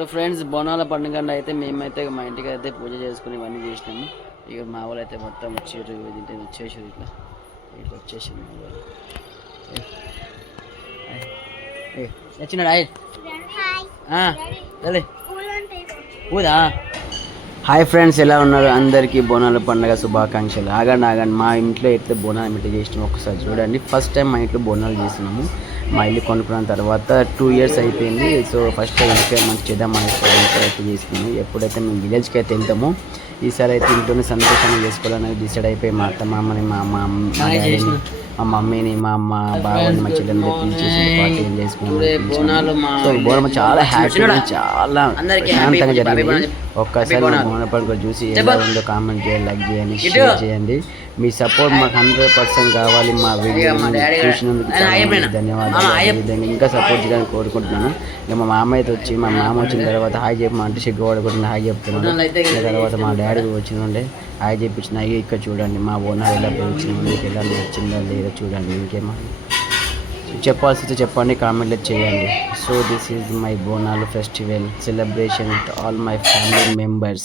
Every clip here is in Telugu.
సో ఫ్రెండ్స్ బోనాల పండుగ అయితే మేమైతే మా ఇంటికి అయితే పూజ చేసుకుని ఇవన్నీ చేసినాము. ఇక మా వాళ్ళు అయితే మొత్తం వచ్చారు, ఇది వచ్చేసారు, ఇట్లా ఇట్లా వచ్చేసింది మా వాళ్ళు. వచ్చినాడా ఊదా. హాయ్ ఫ్రెండ్స్, ఎలా ఉన్నారు? అందరికీ బోనాల పండుగ శుభాకాంక్షలు. ఆగండి మా ఇంట్లో ఎట్లా బోనాలు ఎట్లా చేసినాము ఒకసారి చూడండి. ఫస్ట్ టైం మా ఇంట్లో బోనాలు చేస్తున్నాము. మా ఇల్లు కొనుక్కున్న తర్వాత 2 years అయిపోయింది. సో ఫస్ట్ టైం ఇంట్లో మంచి చేద్దాం అనేసి అయితే చేసుకున్నాము. ఎప్పుడైతే మేము విలేజ్కి అయితే వెళ్తామో ఈసారి అయితే ఇంట్లోనే సంతోషంగా చేసుకోవాలని డిసైడ్ అయిపోయి మా అత్త మామని మా మమ్మీని మా అమ్మ బావని మా చెల్లెని పిలిచేసి పార్టీ చేసుకున్నాం. సో బోనం చాలా హ్యాపీగా చాలా ప్రశాంతంగా జరిగింది. ఒక్కసారి బోనం పండుగ చూసి ఎలా ఉందో కామెంట్ చేయండి, లైక్ చేయండి, షేర్ చేయండి. మీ సపోర్ట్ మాకు 100% కావాలి. మా వీడియో చూసినందుకు ధన్యవాదాలు. ఇంకా సపోర్ట్ చేయడానికి కోరుకుంటున్నాను. ఇక మా మామ అయితే వచ్చి మా మామ వచ్చిన తర్వాత హాయ్ చెప్పి మా అంటే సిగ్గుపడకుండా హాయ్ చెప్తున్నాను. తర్వాత మా డాడీ వచ్చిందంటే హాయ్ చెప్పించిన ఇక్కడ చూడండి మా బోనాలు ఎలా పెంచింది, మీకు ఎలా నచ్చిందో లేదా చూడండి. ఇంకేమో చెప్పాల్సి చెప్పండి, కామెంట్లో చేయండి. So this is my Bonalu festival celebration with all my family members.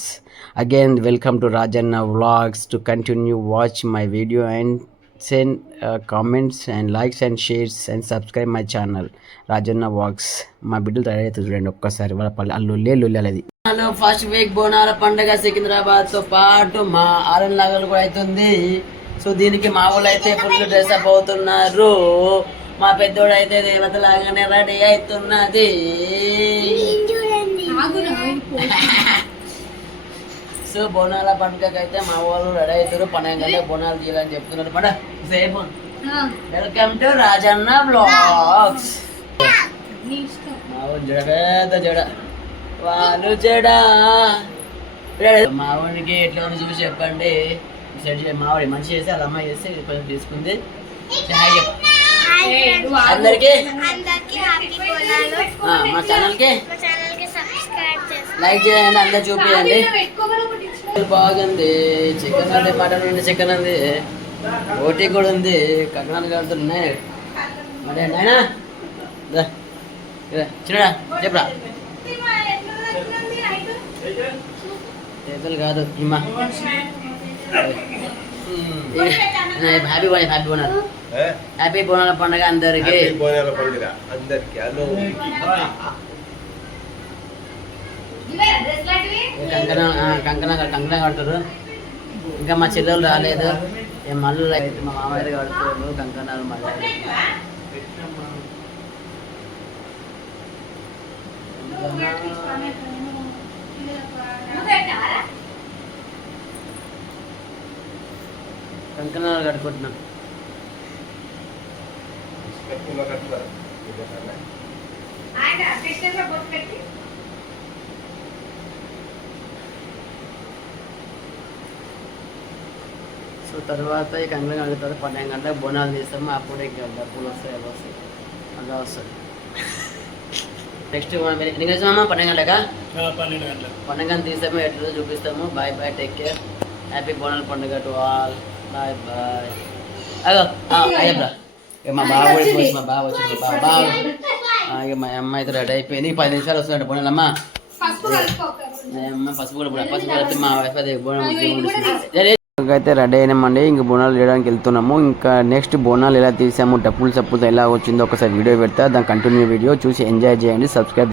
Again, welcome to Rajanna Vlogs. To continue watch my video and send comments and likes and shares and subscribe my channel Rajanna Vlogs. మా బిడ్డలు తయారు అవుతుంది చూడండి ఒక్కసారి. వాళ్ళ పల్లె అల్లుళ్ళది. ఫస్ట్ వీక్ బోనాల పండుగ సికింద్రాబాద్ తో పాటు మా ఆరన్ లాగలు కూడా అవుతుంది. సో దీనికి మా వాళ్ళు అయితే ఫుల్ డ్రెస్ అప్ అవుతున్నారు. మా పెద్దోడు అయితే దేవత లాగానే రెడీ అవుతున్నది. సో బోనాల పండుగకి అయితే మా వాళ్ళు రెడీ అవుతారు. 12 గంటలకు బోనాలు తీయాలని చెప్తున్నారు. పడ సేపు వెల్కమ్ టు రాజన్న బ్లాగ్స్. మా ఊరు జడ పెద్ద జడ, వాళ్ళు జడ. మా ఊరికి ఎట్లా ఉంది చూసి చెప్పండి. మా వాడి మంచి చేసి వాళ్ళ అమ్మాయి చేస్తే కొంచెం తీసుకుంది. అందరికి మా ఛానల్కి లైక్ చేయండి, అందరు చూపించండి. బాగుంది. చికెన్ ఉంది, మటన్ ఉంది, చికెన్ ఉంది, రోటీ కూడా ఉంది. కక్కనాలు కడుతున్నాయి మరి నాయనా. చిన్నడా చెప్పరా, చేతులు కాదు ఇమ్మా. హ్యాపీ బోనాలు, హ్యాపీ బోనాల పండుగ అందరికి. కంకణ కడతారు. ఇంకా మా చెల్లెలు రాలేదు. మళ్ళీ అయితే మా మామయ్య కడుతున్నారు కంకణాలు. మళ్ళీ కంకణాలు కట్టుకుంటున్నాం. సో తర్వాత ఈ కంకణం కడుగుతారు. 12 గంటలకు బోనాలు తీస్తాము. అప్పుడే డబ్బులు వస్తాయి, ఎలా వస్తాయి అలా వస్తుంది. నెక్స్ట్ ఎన్ని గంటలు అమ్మా? 12 గంటలకా? 12 గంటలు తీసాము. ఎట్లా చూపిస్తాము. Bye bye, take care. Happy బోనాల పండుగ టు ఆల్. Bye bye. అయ్యో అయ్యబ్రా. ఇక మా బావ వచ్చి మా బావ వచ్చి ఇక మా అమ్మ అయితే రెడీ అయిపోయింది. 10 నిమిషాలు వస్తున్నాడు బోనాలమ్మ. అమ్మ పసుపు కూడా అయితే మా వైఫ్ అయితే బోనం అయితే రెడీ అయినామండి. ఇంక బోనాలు చేయడానికి వెళ్తున్నాము. ఇంకా నెక్స్ట్ బోనాలు ఎలా తీసాము, డప్పులు చప్పులతో ఎలా వచ్చిందో ఒకసారి వీడియో పెడతా. దాని కంటిన్యూ వీడియో చూసి ఎంజాయ్ చేయండి. సబ్స్క్రైబ్